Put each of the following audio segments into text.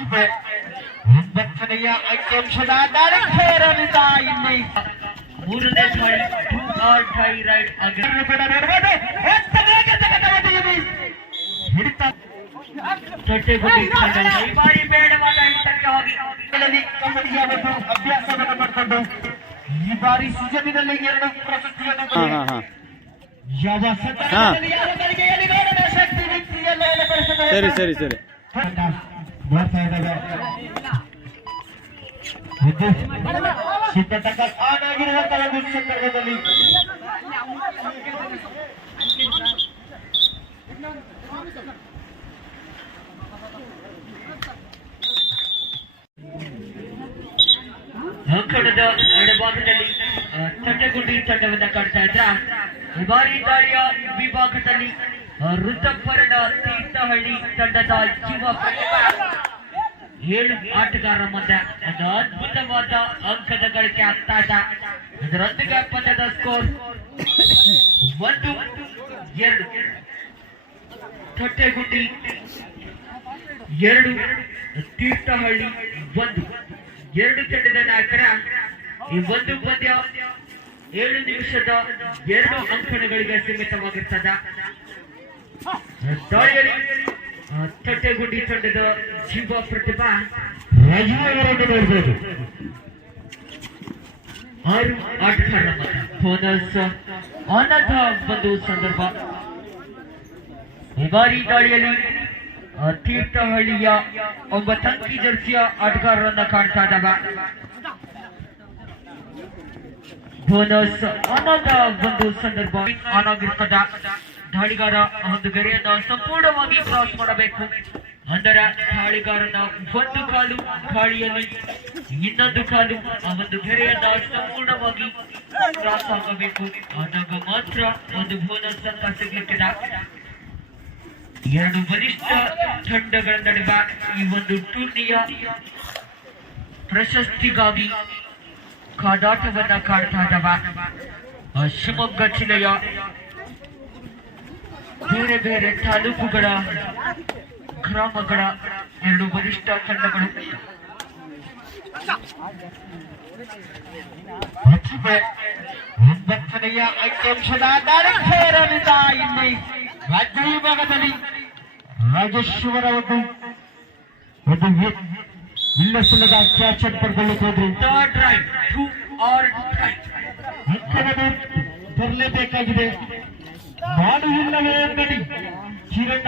ಪ್ರತಿಭೆ 9ನೆಯ ಅಂಕಿಅಂಶದ ದಾಳಿಖೇರನಿಂದ ಇಲ್ಲಿ ಮೂರನೇ ದಾಳಿ 2 ಆರ್ ಟೈ ರೈಡ್ ಆಗಿರಲು ಕೂಡ ನೋಡಬಹುದು. ಹಿಡಿತ ಚಟ್ಟೆಗುಡಿ ಈ ಬಾರಿ ಬೇಡವಾದ ಹಿಡಿತಕ್ಕೆ ಹೋಗಿ ಕಬಡ್ಡಿಯ ಒಂದು ಅಭ್ಯಾಸವನ್ನು ಮಾಡಿಕೊಂಡು ಈ ಬಾರಿ ಸೀಸನ್ನಲ್ಲಿ 2 ಪ್ರಶಸ್ತಿಯನ್ನು ಯಾವ ಸಂದರ್ಭದಲ್ಲಿ ಯಾವ ಗಳಿಗೆಯಲ್ಲಿ ನೋಡದ ಶಕ್ತಿ ವ್ಯಕ್ತಿಯಲ್ಲ ಸರಿ ಸರಿ ಸರಿ ನೋಡ್ತಾ ಇದ್ದಾವೆ. ಸಿದ್ಧತಕ್ಕ ಆನ್ ಆಗಿರುವಂತಹ ಒಂದು ಸಂದರ್ಭದಲ್ಲಿ ಅಂಕಣದ ಎಡಭಾಗದಲ್ಲಿ ಚಟ್ಟೆಗುಂಡಿ ತಂಡವನ್ನ ಕಾಡ್ತಾ ಇದ್ರ ಈ ಬಾರಿ ದಾಳಿಯ ವಿಭಾಗದಲ್ಲಿ ಋತಪರ್ಣ ತೀರ್ಥಹಳ್ಳಿ ತಂಡದ ಜೀವ 7 ಆಟಗಾರರ ಮಧ್ಯ ಒಂದು ಅದ್ಭುತವಾದ ಅಂಕದ ಗಳಿಕೆ ಆಗ್ತಾ ಇದೆ. ಇದರೊಂದಿಗೆ ಪಂದ್ಯದ ಸ್ಕೋರ್ 1-2. ಚಟ್ಟೆಗುಂಡಿ 2 ತೀರ್ಥಹಳ್ಳಿ 1. 2 ತಂಡದ ನಾಯಕರ ಈ ಒಂದು ಪಂದ್ಯ 7 ನಿಮಿಷದ 2 ಅಂಕಣಗಳಿಗೆ ಸೀಮಿತವಾಗಿರ್ತದೆ. ದಾಳಿಯಲ್ಲಿ ಚಟ್ಟೆಗುಂಡಿ ತಂಡದ ಜೀವ ಪ್ರತಿಭಾ ರಾಜೀವರನ್ನು ನೋಡಬಹುದು. 6 ಆಟಗಾರರ ಮತ ಬೋನಸ್ ಅನಂತ ಒಂದು ಸಂದರ್ಭ. ಈ ಬಾರಿ ದಾಳಿಯಲ್ಲಿ ತೀರ್ಥಹಳ್ಳಿಯ 9 ಅಂಕಿ ಜರ್ಸಿಯ ಆಟಗಾರರನ್ನ ಕಾಣ್ತಾ ಇದ್ದಾವೆ. ಬೋನಸ್ ಅನಂತ ಒಂದು ಸಂದರ್ಭ ಆನಾಗಿರ್ತದ. ದಾಳಿಗಾರ ಒಂದು ಗೆರೆಯನ್ನ ಸಂಪೂರ್ಣವಾಗಿ ಕ್ರಾಸ್ ಮಾಡಬೇಕು. ಅಂದರೆ ದಾಳಿಗಾರನ ಒಂದು ಕಾಲು ಗಾಳಿಯಲ್ಲಿ ಇನ್ನೊಂದು ಕಾಲು ಆ ಒಂದು ಗೆರೆಯನ್ನ ಸಂಪೂರ್ಣವಾಗಿ ಕ್ರಾಸ್ ಆಗಬೇಕು. ಆದಾಗ ಮಾತ್ರ ಒಂದು ಬೋನಸ್ ಅಂತ ಸಿಗ್ಲಿಕ್ಕಿದೆ. 2 ಬಲಿಷ್ಠ ತಂಡಗಳ ನಡುವೆ ಈ ಒಂದು ಟೂರ್ನಿಯ ಪ್ರಶಸ್ತಿಗಾಗಿ ಕಾದಾಟವನ್ನ ಕಾಡ್ತಾ ಇದ್ದಾವೆ. ಶಿವಮೊಗ್ಗ ಜಿಲ್ಲೆಯ ಬೇರೆ ಬೇರೆ ತಾಲೂಕುಗಳ ಗ್ರಾಮಗಳ 2 ಬಲಿಷ್ಠ ತಂಡಗಳು. ಪ್ರತಿಭೆ 9ನೆಯ ಅಂಕಿಅಂಶದ ದಾಳಿಖೇರನಿಂದ ಇಲ್ಲಿ ರಾಜ್ಯ ವಿಭಾಗದಲ್ಲಿ ರಾಜೇಶ್ವರ ಒಂದು ಇಲ್ಲಸಲ್ಲದ ಕ್ಯಾಚ್ ಅಪ್ ಪಡ್ಕೊಳ್ಳಿಕ್ಕೆ ಹೋದ್ರು. ಥರ್ಡ್ ರೈಟ್ 2 ಆರ್ ಟೈ ಅಂಕವನ್ನು ಬರಲೇಬೇಕಾಗಿದೆ. ಮಾಡುವಿಲ್ಲವೇ ಎಂದಡಿ ಕಿರಣ್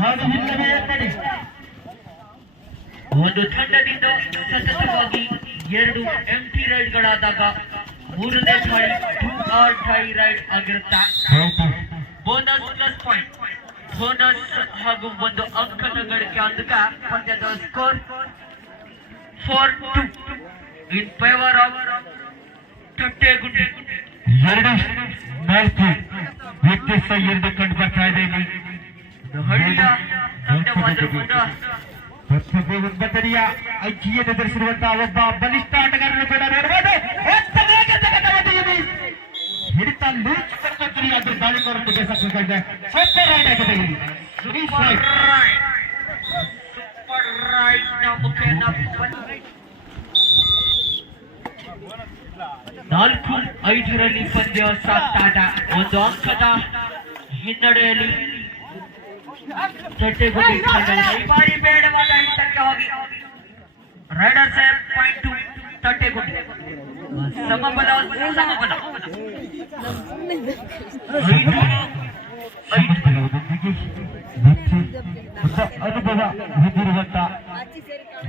ಮಾಡುವಿಲ್ಲವೇ ಎಂದಡಿ. ಒಂದು ತಂಡದಿಂದ ಸತತವಾಗಿ 2 ಎಂಟಿ ರೈಡ್ಗಳಾದಾಗ 3ನೇ ದಾಳಿ 2 ಆರ್ ಟೈ ರೈಡ್ ಆಗಿರುತ್ತೆ. ಬೋನಸ್ ಪ್ಲಸ್ ಪಾಯಿಂಟ್ ಬೋನಸ್ ಹಾಗೂ ಒಂದು ಅಂಕದ ಗಳಿಕೆ ಅಂದಾಗ ಪಂದ್ಯದ ಸ್ಕೋರ್ 4-2 ಇನ್ ಫೇವರ್ ಆಫ್ ಚಟ್ಟೆಗುಂಡಿ. 2-4 ವ್ಯತ್ಯಾಸ 2 ಕಂಡು ಬರ್ತಾ ಇದೆ. ಹಳ್ಳಿಯ ತಂಡವಾದರೂ ಕೂಡ 9ನೆಯ ಅಂಕಿಯನ್ನು ಧರಿಸಿರುವಂತಹ ಒಬ್ಬ ಬಲಿಷ್ಠ ಆಟಗಾರರು ಕೂಡ ನೋಡಬಹುದು. ಹಿಡಿತ ಲೂಚಿ ಆದ್ರೆ ದಾಳಿಗಾರರು ಬೇಸಾಗ್ತಾ ಇದೆ. ಸೂಪರ್ ರೈಡ್ ಆಗಿದೆ. ಸೂಪರ್ ರೈಡ್ ನ ಮುಖೇನ 4-5ರಲ್ಲಿ ಪಂದ್ಯ ಸಾಗ್ತಾ ಇದೆ. ಒಂದು ಅಂಕದ ಹಿನ್ನಡೆಯಲ್ಲಿ ಚಟ್ಟೆಗುಂಡಿ ಈ ಬಾರಿ ಬೇಡವಾದ ಹಿಡಿತಕ್ಕೆ ಹೋಗಿ ರೈಡರ್ಸ್ ಪಾಯಿಂಟ್ 2 ಚಟ್ಟೆಗುಂಡಿ ಸಮಬಲ ಅನುಭವ ಹೊಂದಿರುವಂತ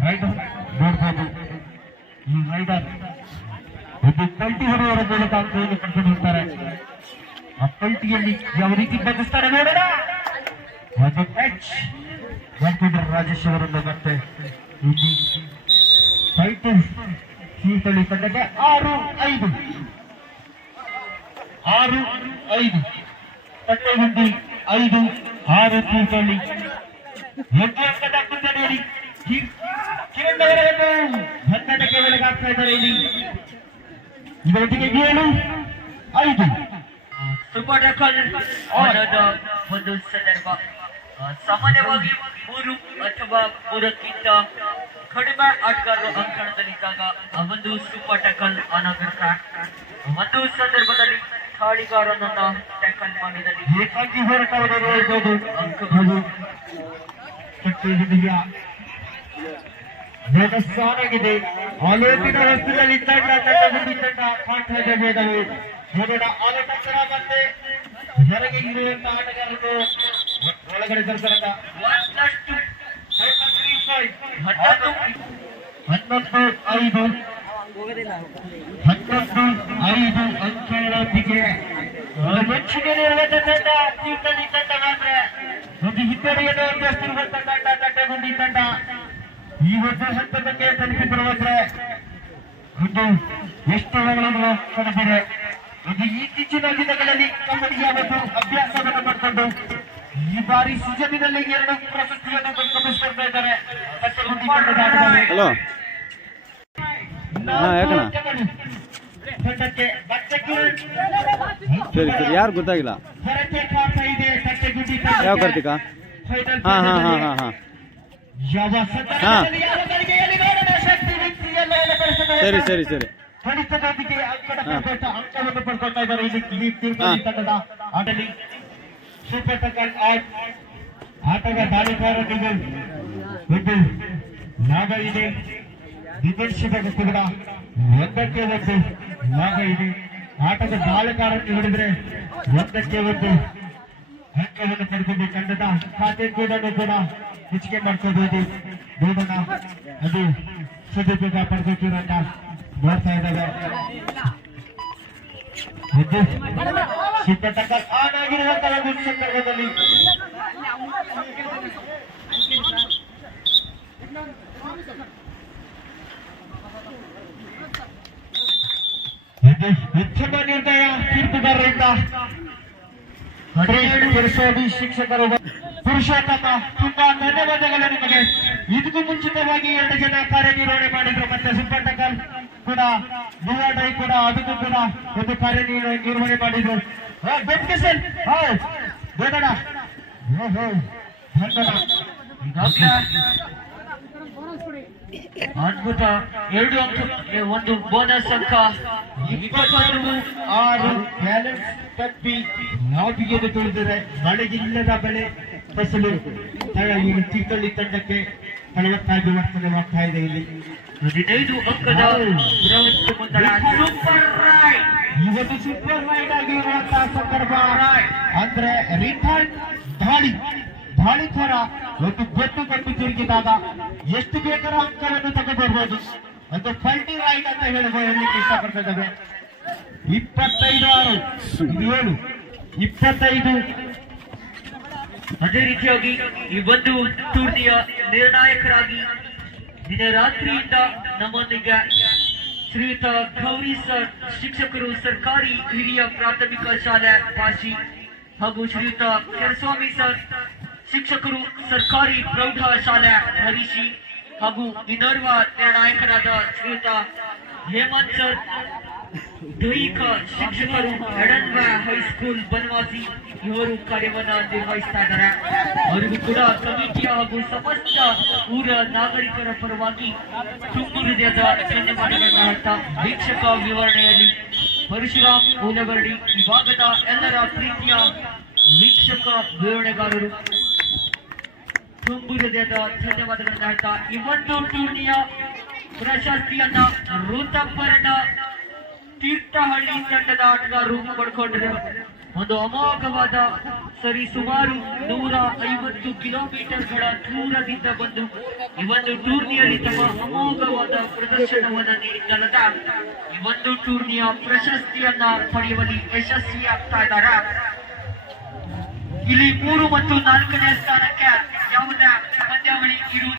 ರೈಡರ್ ನೋಡಬಹುದು. ಈ ರೈಡರ್ ಒಂದು ಪಲ್ಟಿ ಹೊಡೆಯುವ ಮೂಲಕ ಅಂಕವನ್ನು ಪಡ್ಕೊಂಡು ಹೋಗ್ತಾರೆ. ಆ ಪಲ್ಟಿಯಲ್ಲಿ ಯಾವ ರೀತಿ ಬಗ್ಗಿಸ್ತಾರೆ ನೋಡೋಣ. ಒಂದು ಎಚ್ ರಾಜೇಶ್ ಅವರನ್ನು ಮತ್ತೆ ಇಲ್ಲಿ ಫೈಟರ್ಸ್ ತೀರ್ಥಹಳ್ಳಿ ತಂಡಕ್ಕೆ 6-5 ಚಟ್ಟೆಗುಂಡಿ 5-6 ತೀರ್ಥಹಳ್ಳಿ. 8 ಅಂಕದ ಮುನ್ನಡೆಯಲ್ಲಿ ಕಿರಣ್ ಅವರನ್ನು 12ಕ್ಕೆ ಒಳಗಾಗ್ತಾ ಇದ್ದಾರೆ. ಇಲ್ಲಿ ಇದರೊಟ್ಟಿಗೆ 7-5 ಸೂಪರ್ ರೆಕಾರ್ಡ್ ಒಂದು ಸಂದರ್ಭ. ಸಾಮಾನ್ಯವಾಗಿ 3 ಅಥವಾ 3ಕ್ಕಿಂತ ಕಡಿಮೆ ಆಟಗಾರರು ಅಂಕಣದಲ್ಲಿದ್ದಾಗ ಒಂದು ಸೂಪರ್ ಟ್ಯಾಕಲ್ ಅನಾಗತ್ತ. ಒಂದು ಸಂದರ್ಭದಲ್ಲಿ ದಾಳಿಗಾರನನ್ನ ಟ್ಯಾಕಲ್ ಮಾಡಿದಲ್ಲಿ ಏಕಾಂಗಿ ಹೋರಾಟವನ್ನು ಇರ್ಬೋದು. ಅಂಕಗಳು ಸಾನಾಗಿದೆ. ಆಲೋಚನ ವಸ್ತುಗಳಲ್ಲಿ ತಂಡ ತಂಡಗುಂಡಿ ತಂಡ ಕಾಣ್ತಾ ಇದೆ ವೇದವು. ನೋಡೋಣ ಆಲೋಚನ ಮತ್ತೆ ಹೊರಗೆ ಇರುವಂತಹ ಆಟಗಾರರು ಒಳಗಡೆ ತರ್ತಾರಂತ. 11-5 ಅಂಕಗಳೊಂದಿಗೆ ಮೆಚ್ಚುಗೆಯಲ್ಲಿರುವ ತಂಡ ತೀರ್ಥಹಳ್ಳಿ ತಂಡ ಮಾತ್ರ ಒಂದು ಹಿನ್ನಡೆಯನ್ನು ಅನುಭವಿಸುತ್ತಿರುವಂತ ತಂಡ ತಂಡಗುಂಡಿ ತಂಡ ಈ ಒಂದು ಹಂತಕ್ಕೆ ತಲುಪಿಬರುವಂದ್ರೆ ಒಂದು ಎಷ್ಟು ಅಂಕಗಳನ್ನು ಪಡೆದಿದೆ. ಇದು ಇತ್ತೀಚಿನ ದಿನಗಳಲ್ಲಿ ಕಬಡ್ಡಿಯ ಒಂದು ಅಭ್ಯಾಸವನ್ನು ಮಾಡಿಕೊಂಡು ಈ ಬಾರಿ ಸೀಸನ್ನಲ್ಲಿ 2 ಪ್ರಶಸ್ತಿಯನ್ನು ಗಮನಿಸ್ತಾ ಇದ್ದಾರೆ ತಂಡಗುಂಡಿ ತಂಡದ ಆಟಗಾರರು. ತಂಡಕ್ಕೆ ಸರಿ ಸರಿ ಯಾರು ಗೊತ್ತಾಗಿಲ್ಲ ಹೊರಗೆ ಕಾಡ್ತಾ ಇದೆ ತಂಡಗುಂಡಿ ಯಾವ ಕಾರ್ತಿಕ ಹಾ ಹಾ ಹಾ ಹಾ ಹಾ ಯಾವ ಸಂದರ್ಭದಲ್ಲಿ ಯಾವ ಗಳಿಗೆಯಲ್ಲಿ ನೋಡೋಣ ಶಕ್ತಿ ವ್ಯಕ್ತಿಯಲ್ಲ ಸರಿ ಸರಿ ಸರಿ ಹೊಡಿತದೊಂದಿಗೆ ಅಂಕವನ್ನು ಪಡ್ಕೊಳ್ತಾ ಇದ್ದಾರೆ ಇಲ್ಲಿ ತೀರ್ಥಹಳ್ಳಿ ತಂಡದ ಆಟದಲ್ಲಿ. ಸೂಪರ್ ಟಕ್ಕಲ್ ಆಟದ ದಾಳಿಗಾರನಿಗೆ ಒಂದು ಲಾಭ ಇದೆ. ವಿಮರ್ಶೆಗೂ ಕೂಡ 1ಕ್ಕೆ 1 ಲಾಭ ಇದೆ. ಆಟದ ದಾಳಿಗಾರನಿಗೆ ಹಿಡಿದ್ರೆ 1ಕ್ಕೆ 1 ಅಂಕವನ್ನು ಪಡ್ಕೊಂಡು ತಂಡದ ಖಾತೆ ಕೂಡ ಹೆಚ್ಚಿಗೆ ಮಾಡ್ಕೋಬಹುದು. ನೋಡೋಣ ಅದು ಸದುಪಯೋಗ ಪಡ್ಕೊತೀರಂತ ನೋಡ್ತಾ ಇದ್ದಾವೆ. ಸೂಪರ್ ಟಕ್ಕಲ್ ಆನ್ ಆಗಿರುವಂತಹ ಒಂದು ಸಂದರ್ಭದಲ್ಲಿ ಉತ್ತಮ ನಿರ್ಣಯ ತೀರ್ಪುಗಾರರಿಂದ. 17 ವರ್ಷದಿ ಶಿಕ್ಷಕರು ಪುರುಷೋತ್ತಮ ತುಂಬಾ ಧನ್ಯವಾದಗಳು ನಿಮಗೆ. ಇದಕ್ಕೂ ಮುಂಚಿತವಾಗಿ 2 ಜನ ಕಾರ್ಯನಿರ್ವಹಣೆ ಮಾಡಿದ್ರು. ಮತ್ತೆ ಸೂಪರ್ ಟಕ್ಕಲ್ ಕೂಡ ಯುವಡೈ ಕೂಡ ಅದಕ್ಕೂ ಕೂಡ ಒಂದು ಕಾರ್ಯನಿರ್ವಹಣೆ ಮಾಡಿದ್ರು. ಅದ್ಭುತ 2 ಅಂಕ ಒಂದು ಬೋನಸ್ ಅಂಕ 21-6 ಬ್ಯಾಲೆನ್ಸ್ ತಪ್ಪಿ ನಾವಿಗೆ ತಿಳಿದರೆ ಮಳೆಗಿಲ್ಲದ ಬೆಳೆ ಫಸಲು ಇಲ್ಲಿ ತೀರ್ಥಹಳ್ಳಿ ತಂಡಕ್ಕೆ ಫಲವತ್ತಾಗಿ ವರ್ತನೆವಾಗ್ತಾ ಇದೆ. ಇಲ್ಲಿ 15 ಅಂಕದ ಬೃಹತ್ ಮೊತ್ತದ ಸೂಪರ್ ರೈಡ್. ಇವತ್ತು ಸೂಪರ್ ರೈಡ್ ಆಗಿರುವಂತಹ ಸಂದರ್ಭ ಅಂದ್ರೆ ರಿಟರ್ನ್ ದಾಳಿಕೋರ ಒಂದು ಗೊತ್ತು ತಿರುಗಿದಾಗ ಎಷ್ಟು ಬೇಕಾದ ಅಂಕವನ್ನು ತಗೊಂಡ್ಬರ್ಬೋದು. ಒಂದು ಫೈಟಿಂಗ್ ರೈಡ್ ಅಂತ ಹೇಳಲಿಕ್ಕೆ ಇಷ್ಟಪಡ್ತಾ ಇದ್ದೇವೆ. 25-6 25. ಅದೇ ರೀತಿಯಾಗಿ ಈ ಒಂದು ಟೂರ್ನಿಯ ನಿರ್ಣಾಯಕರಾಗಿ ದಿನ ರಾತ್ರಿಯಿಂದ ನಮ್ಮೊಂದಿಗೆ ಶ್ರೀಯುತ ಗೌರಿ ಸರ್, ಶಿಕ್ಷಕರು ಸರ್ಕಾರಿ ಹಿರಿಯ ಪ್ರಾಥಮಿಕ ಶಾಲೆ ಪಾಶಿ, ಹಾಗೂ ಶ್ರೀಯುತ ಕೆರಸ್ವಾಮಿ ಸರ್, ಶಿಕ್ಷಕರು ಸರ್ಕಾರಿ ಪ್ರೌಢ ಶಾಲೆ ಹರಿಶಿ, ಹಾಗೂ ಇನ್ನೋರ್ವ ನಿರ್ಣಾಯಕರಾದ ಶ್ರೀಯುತ ಹೇಮಂತ್ ಸರ್, ದೈಹಿಕ ಶಿಕ್ಷಕರು ಎಡನ್ವ ಹೈಸ್ಕೂಲ್ ಬನವಾಸಿ, ಇವರು ಕಾರ್ಯವನ್ನ ನಿರ್ವಹಿಸ್ತಾ ಇದ್ದಾರೆ. ಅವರಿಗೂ ಕೂಡ ಕಮಿಟಿಯ ಹಾಗೂ ಸಮಸ್ತ ಊರ ನಾಗರಿಕರ ಪರವಾಗಿ ತುಂಬು ಹೃದಯದ ಧನ್ಯವಾದಗಳನ್ನು ಹೇಳ್ತಾ, ವೀಕ್ಷಕ ವಿವರಣೆಯಲ್ಲಿ ಪರಶುರಾಮ್ ಮೂಲವರ್ಡಿ ವಿಭಾಗದ ಎಲ್ಲರ ಪ್ರೀತಿಯ ವೀಕ್ಷಕ ವಿವರಣೆಗಾರರು ತುಂಬು ಹೃದಯದ ಧನ್ಯವಾದಗಳನ್ನು ಹೇಳ್ತಾ, ಈ ಒಂದು ಟೂರ್ನಿಯ ಪ್ರಶಸ್ತಿಯನ್ನ ಋತಪರ್ಣ ತೀರ್ಥಹಳ್ಳಿ ತಂಡದ ಆಟಗಾರರು ಪಡ್ಕೊಂಡ್ರೆ ಒಂದು ಅಮೋಘವಾದ ಸುಮಾರು 150 ಕಿಲೋಮೀಟರ್ಗಳ ದೂರದಿಂದ ಬಂದು ಈ ಒಂದು ಟೂರ್ನಿಯಲ್ಲಿ ತಮ್ಮ ಅಮೋಘವಾದ ಪ್ರದರ್ಶನವನ್ನು ನೀಡಿದ್ದಲ್ಲದ ಈ ಒಂದು ಟೂರ್ನಿಯ ಪ್ರಶಸ್ತಿಯನ್ನ ಪಡೆಯುವಲ್ಲಿ ಯಶಸ್ವಿಯಾಗ್ತಾ ಇದ್ದಾರೆ. ಇಲ್ಲಿ 3 ಮತ್ತು 4ನೇ ಸ್ಥಾನಕ್ಕೆ ಯಾವುದೇ ಪಂದ್ಯಾವಳಿ ಇರುವುದು